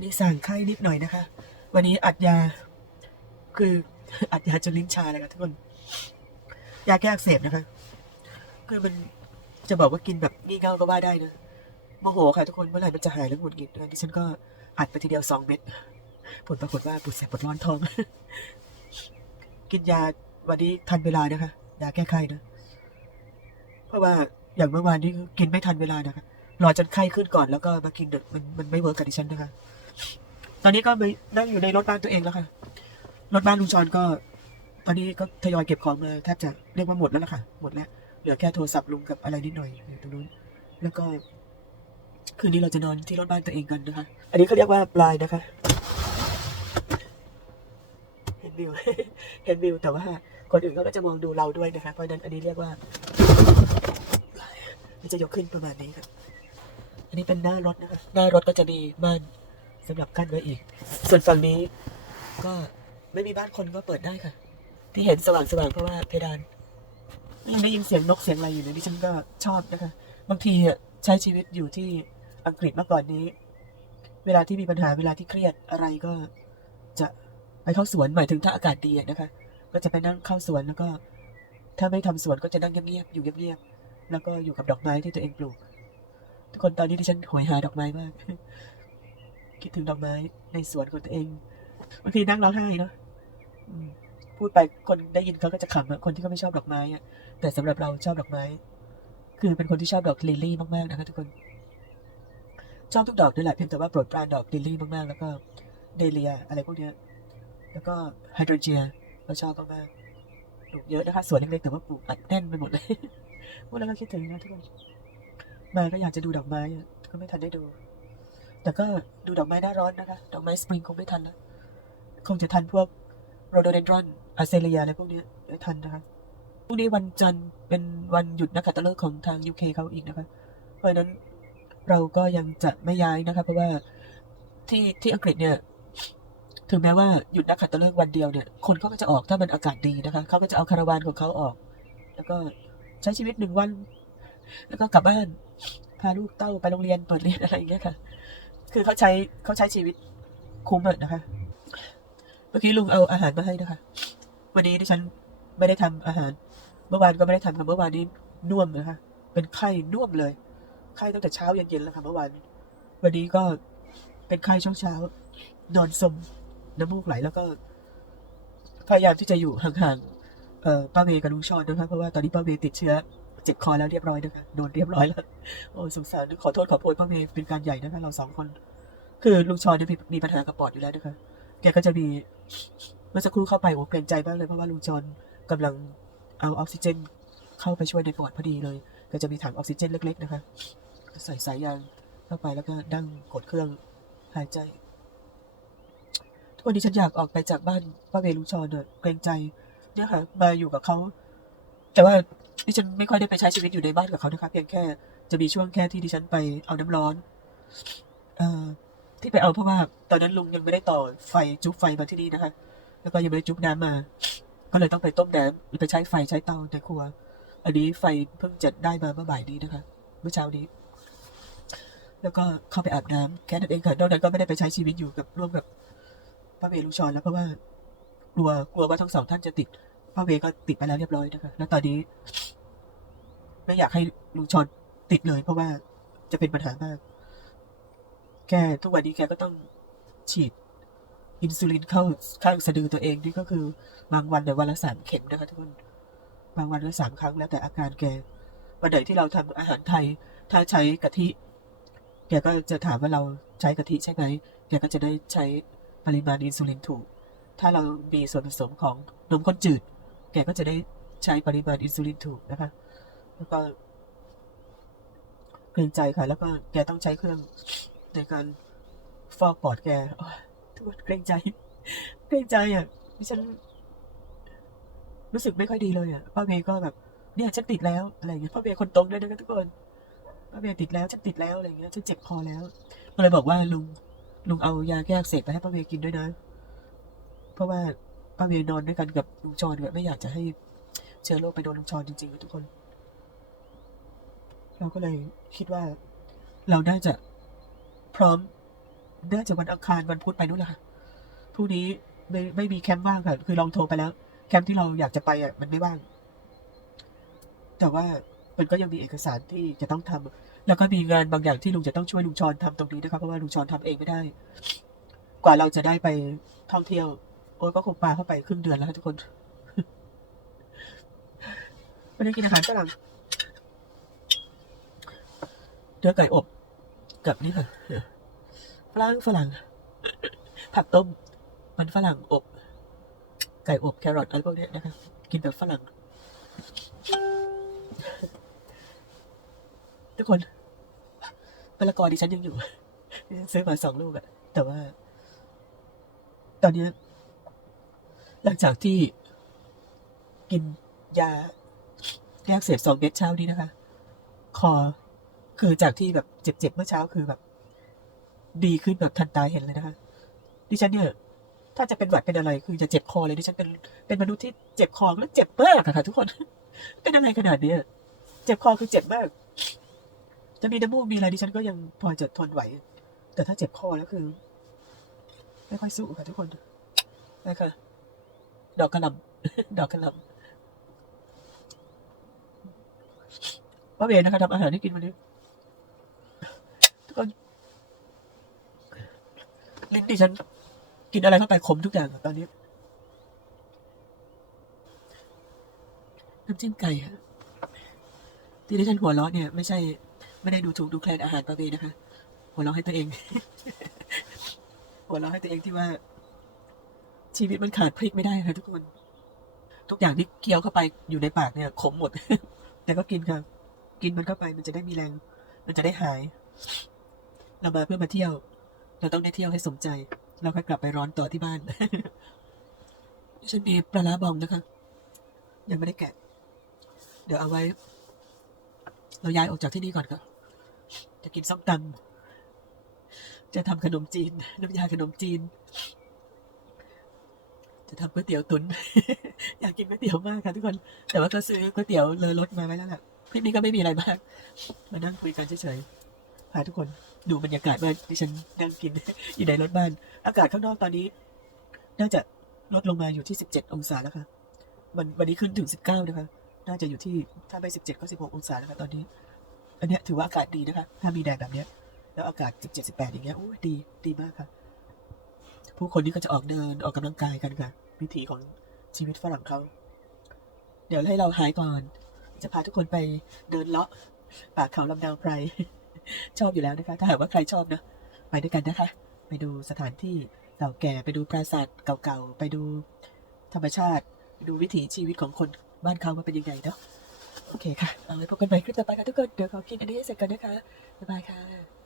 ันนี้สั่งไข้นิดหน่อยนะคะ วันนี้อัดยา คืออัดยาจนลิ้นชาเลยค่ะทุกคน ยาแก้อักเสบนะคะ คือมันจะบอกว่ากินแบบงี่เง่าก็ว่าได้นะโมโหค่ะทุกคนเมื่อไหร่มันจะหายแล้วหงุดหงิดดิฉันก็อัดไปทีเดียวสองเม็ดผลปรากฏว่าปวดแสบปวดร้อนท้อง กินยาวันนี้ทันเวลานะคะ ยาแก้ไข้นะ เพราะว่าอย่างเมื่อวานนี้กินไม่ทันเวลานะคะรอจนไข้ขึ้นก่อนแล้วก็มากินเด็กมันมันไม่เวิร์กกับดิฉันนะคะ ตอนนี้ก็ไปนั่งอยู่ในรถบ้านตัวเองแล้วค่ะ รถบ้านลุงจอนก็ ตอนนี้ก็ทยอยเก็บของมาแทบจะเรียกว่าหมดแล้วล่ะค่ะ หมดแล้ว เหลือแค่โทรศัพท์ลุงกับอะไรนิดหน่อยอยู่ตรงนู้น แล้วก็ คืนนี้เราจะนอนที่รถบ้านตัวเองกันนะคะ อันนี้เขาเรียกว่าปลายนะคะ เห็นวิว เห็นวิว แต่ว่าคนอื่นเขาก็จะมองดูเราด้วยนะคะ เพราะนั้นอันนี้เรียกว่าจะยกขึ้นประมาณนี้ครับ อันนี้เป็นหน้ารถนะคะ หน้ารถก็จะมีม่าน สำหรับกั้นไว้อีก ส่วนฝั่งนี้ ก็ไม่มีบ้านคนก็เปิดได้ค่ะ ที่เห็นสว่างสว่างๆเพราะว่าเพดานยังได้ยินเสียงนกเสียงอะไรอยู่เลยดิฉันก็ชอบนะคะ บางทีใช้ชีวิตอยู่ที่อังกฤษมาก่อนนี้ เวลาที่มีปัญหาเวลาที่เครียดอะไรก็จะไปเข้าสวนหมายถึงถ้าอากาศดีนะคะ ก็จะไปนั่งเข้าสวนแล้วก็ ถ้าไม่ทำสวนก็จะนั่งเงียบๆอยู่เงียบๆแล้วก็อยู่กับดอกไม้ที่ตัวเองปลูก ทุกคนตอนนี้ดิฉันหวยหาดอกไม้มาก คิดถึงดอกไม้ในสวนของตัวเองบางทีนั่งร้องไห้เนาะพูดไปคนได้ยินเขาก็จะขำอะคนที่เขาไม่ชอบดอกไม้อะแต่สำหรับเราชอบดอกไม้ คือเป็นคนที่ชอบดอกลิลลี่มากๆนะคะทุกคน ชอบทุกดอกด้วยแหละเพียงแต่ว่าโปรดปรานดอกลิลลี่มากๆ แล้วก็เดเลีย อะไรพวกเนี้ย แล้วก็ไฮโดรเจียเราชอบมากๆปลูกเยอะนะคะสวนเล็กๆแต่ว่าปลูกอัดแน่นไปหมดเลยพูดแล้วก็คิดถึงนะทุกคนมาก็อยากจะดูดอกไม้ก็ไม่ทันได้ดู แต่ก็ดูดอกไม้หน้าร้อนนะคะ ดอกไม้สปริงคงไม่ทันแล้ว คงจะทันพวกโรโดเดนดรอนอาเซเลียอะไรพวกนี้เดี๋ยวทันนะคะพรุ่งนี้วันจันทร์เป็นวันหยุดนักขัตฤกษ์ของทางยูเคเขาอีกนะคะ เพราะฉะนั้นเราก็ยังจะไม่ย้ายนะคะ เพราะว่าที่ที่อังกฤษเนี่ย ถึงแม้ว่าหยุดนักขัตฤกษ์วันเดียวเนี่ย คนเขาก็จะออกถ้ามันอากาศดีนะคะ เขาก็จะเอาคาราวานของเขาออก แล้วก็ใช้ชีวิตหนึ่งวัน แล้วก็กลับบ้านพาลูกเต้าไปโรงเรียนเปิดเรียนอะไรอย่างเงี้ยค่ะ คือเขาใช้เขาใช้ชีวิตคุ้มอะนะคะ เมื่อกี้ลุงเอาอาหารมาให้นะคะ วันนี้ดิฉันไม่ได้ทำอาหาร เมื่อวานก็ไม่ได้ทำค่ะเมื่อวานนี้น่วมนะคะ เป็นไข้น่วมเลย ไข้ตั้งแต่เช้าเย็นๆแล้วค่ะเมื่อวาน วันนี้ก็เป็นไข้ช่วงเช้านอนสมน้ำมูกไหลแล้วก็ พยายามที่จะอยู่ห่างๆเอ่อป้าเมย์กับลุงชอนนะคะเพราะว่าตอนนี้ป้าเมย์ติดเชื้อ เจ็บคอแล้วเรียบร้อยนะคะโดนเรียบร้อยแล้วโอ้สงสารขอโทษขอโพยป้าเมย์เป็นการใหญ่นะคะเราสองคน คือลุงชอนเนี่ยมีปัญหากับปอดอยู่แล้วนะคะแกก็จะมีเมื่อสักครู่เข้าไปโอ้เกรงใจมากเลยเพราะว่าลุงจอนกำลังเอาออกซิเจน เข้าไปช่วยในปอดพอดีเลยก็จะมีถังออกซิเจนเล็ก ๆ นะคะ ใส่สายยางเข้าไปแล้วก็ดั้งกดเครื่องหายใจทุกวันนี้ฉันอยากออกไปจากบ้านป้าเวลุงชอนเนี่ยเกรงใจเนี่ยค่ะมาอยู่กับเขาแต่ว่า ดิฉันไม่ค่อยได้ไปใช้ชีวิตอยู่ในบ้านกับเขานะคะ เพียงแค่จะมีช่วงแค่ที่ดิฉันไปเอาน้ำร้อน เอ่อที่ไปเอาเพราะว่า ตอนนั้นลุงยังไม่ได้ต่อไฟจุ๊บไฟมาที่นี่นะคะ แล้วก็ยังไม่ได้จุ๊บน้ำมา ก็เลยต้องไปต้มน้ำไปใช้ไฟใช้เตาในครัว อันนี้ไฟเพิ่งจะได้มาเมื่อบ่ายนี้นะคะ เมื่อเช้านี้ แล้วก็เข้าไปอาบน้ำแค่นั้นเองค่ะนอกนั้นก็ไม่ได้ไปใช้ชีวิตอยู่กับร่วมกับป้าเวลุชอนแล้วเพราะว่ากลัวกลัวว่าทั้งสองท่านจะติดป้าเวก็ติดไปแล้วเรียบร้อยนะคะ แล้วตอนนี้ ไม่อยากให้ลุงชอนติดเลย เพราะว่าจะเป็นปัญหามาก แกทุกวันนี้แกก็ต้องฉีดอินซูลินเข้าข้างสะดือตัวเองนี่ก็คือบางวันเนี่ยวันละสามเข็มนะคะทุกคน บางวันละสามครั้งแล้วแต่อาการแกวันไหนที่เราทำอาหารไทย ถ้าใช้กะทิ แกก็จะถามว่าเราใช้กะทิใช่ไหมแกก็จะได้ใช้ปริมาณอินซูลินถูก ถ้าเรามีส่วนผสมของนมข้นจืด แกก็จะได้ใช้ปริมาณอินซูลินถูกนะคะ แล้วก็เกรงใจค่ะ แล้วก็แกต้องใช้เครื่องในการฟอกปอดแกทุกคนเกรงใจ เกรงใจอะดิฉัน รู้สึกไม่ค่อยดีเลยอะป้าเมย์ก็แบบ เนี่ยฉันติดแล้วอะไรอย่างเงี้ยป้าเมย์คนตรงด้วยนะทุกคนป้าเมย์ติดแล้วฉันติดแล้วอะไรอย่างเงี้ยฉันเจ็บคอแล้วก็เลยบอกว่าลุงลุงเอายาแก้อักเสบไปให้ป้าเมย์กินด้วยนะ เพราะว่าป้าเมย์นอนด้วยกันกับลุงจอนแบบไม่อยากจะให้เชื้อโรคไปโดนลุงจอนจริงๆทุกคน เราก็เลยคิดว่า เราน่าจะพร้อมน่าจะวันอังคารวันพุธไปนู่นแหละค่ะพรุ่งนี้ไม่ไม่มีแคมป์ว่างค่ะ คือลองโทรไปแล้ว แคมป์ที่เราอยากจะไปอะ มันไม่ว่าง แต่ว่ามันก็ยังมีเอกสารที่จะต้องทำแล้วก็มีงานบางอย่างที่ลุงจะต้องช่วยลุงชอนทำตรงนี้นะครับเพราะว่าลุงชอนทำเองไม่ได้ กว่าเราจะได้ไปท่องเที่ยว โอ้ยก็คงปาเข้าไปครึ่งเดือนแล้วทุกคนไม่ได้กินอาหารฝรั่ง เนื้อไก่อบ กับนี่ค่ะฝรั่งฝรั่ง ผักต้ม มันฝรั่งอบ ไก่อบแครอทอะไรพวกนี้นะคะกินแบบฝรั่ง ทุกคนมะละกอดิฉันยังอยู่ ซื้อมาสองลูกอะแต่ว่า ตอนนี้ หลังจากที่กินยาแก้อักเสพสองเม็ดเช้านี้นะคะ คอ คือจากที่แบบเจ็บๆเมื่อเช้าคือแบบ ดีขึ้นแบบทันตาเห็นเลยนะคะ ดิฉันเนี่ยถ้าจะเป็นหวัดเป็นอะไรคือจะเจ็บคอเลยดิฉันเป็นเป็นมนุษย์ที่เจ็บคอแล้วเจ็บมากค่ะทุกคน เป็นอะไรขนาดเนี้ยเจ็บคอคือเจ็บมาก จะมีน้ำมูกมีอะไรดิฉันก็ยังพอจะทนไหว แต่ถ้าเจ็บคอแล้วคือ ไม่ค่อยสู้ค่ะทุกคนนี่ค่ะดอกกระหล่ำดอกกระหล่ำป้าเวรนะคะทำอาหารให้กินวันนี้ ลิ้นดิฉันกินอะไรเข้าไปขมทุกอย่างตอนนี้น้ำจิ้มไก่อะที่ดิฉันหัวเราะเนี่ย ไม่ใช่ ไม่ได้ดูถูกดูแคลนอาหารป้าเวรนะคะ หัวเราะให้ตัวเอง หัวเราะให้ตัวเองที่ว่า ชีวิตมันขาดพริกไม่ได้ค่ะทุกคน ทุกอย่างที่เคี้ยวเข้าไปอยู่ในปากเนี่ย ขมหมด แต่ก็กินค่ะ กินมันเข้าไปมันจะได้มีแรง มันจะได้หาย เรามาเพื่อมาเที่ยว เราต้องได้เที่ยวให้สมใจ เราค่อยกลับไปร้อนต่อที่บ้านฉันมีปลาร้าบองนะคะ ยังไม่ได้แกะ เดี๋ยวเอาไว้ เราย้ายออกจากที่นี่ก่อนค่ะ จะกินส้มตำจะทำขนมจีน น้ำยาขนมจีน จะทำก๋วยเตี๋ยวตุน อยากกินก๋วยเตี๋ยวมากค่ะทุกคน แต่ว่าก็ซื้อก๋วยเตี๋ยวเลอรถมาไว้แล้วแหละคลิปนี้ก็ไม่มีอะไรมาก มานั่งคุยกันเฉยๆ พาทุกคนดูบรรยากาศบ้านที่ฉันนั่งกิน อยู่ในรถบ้าน อากาศข้างนอกตอนนี้ น่าจะลดลงมาอยู่ที่17องศาแล้วค่ะมันวันนี้ขึ้นถึง19นะคะ น่าจะอยู่ที่ถ้าไม่17ก็16องศาแล้วค่ะตอนนี้ อันเนี้ยถือว่าอากาศดีนะคะ ถ้ามีแดดแบบเนี้ย แล้วอากาศ17 18อย่างเงี้ยโอ้ยดีดีมากค่ะ ผู้คนนี่ก็จะออกเดินออกกำลังกายกันค่ะวิถีของชีวิตฝรั่งเขา เดี๋ยวให้เราหายก่อน จะพาทุกคนไปเดินเลาะป่าเขาลำนาวไพร ชอบอยู่แล้วนะคะ ถ้าหากว่าใครชอบนะไปด้วยกันนะคะ ไปดูสถานที่เก่าแก่ไปดูปราสาทเก่าๆ ไปดูธรรมชาติ ดูวิถีชีวิตของคนบ้านเขาว่าเป็นยังไงเนาะ โอเคค่ะ เอาไว้พบกันใหม่คลิปต่อไปค่ะทุกคน เดี๋ยวขอกินอันนี้ให้เสร็จกันนะคะ บ๊ายบายค่ะ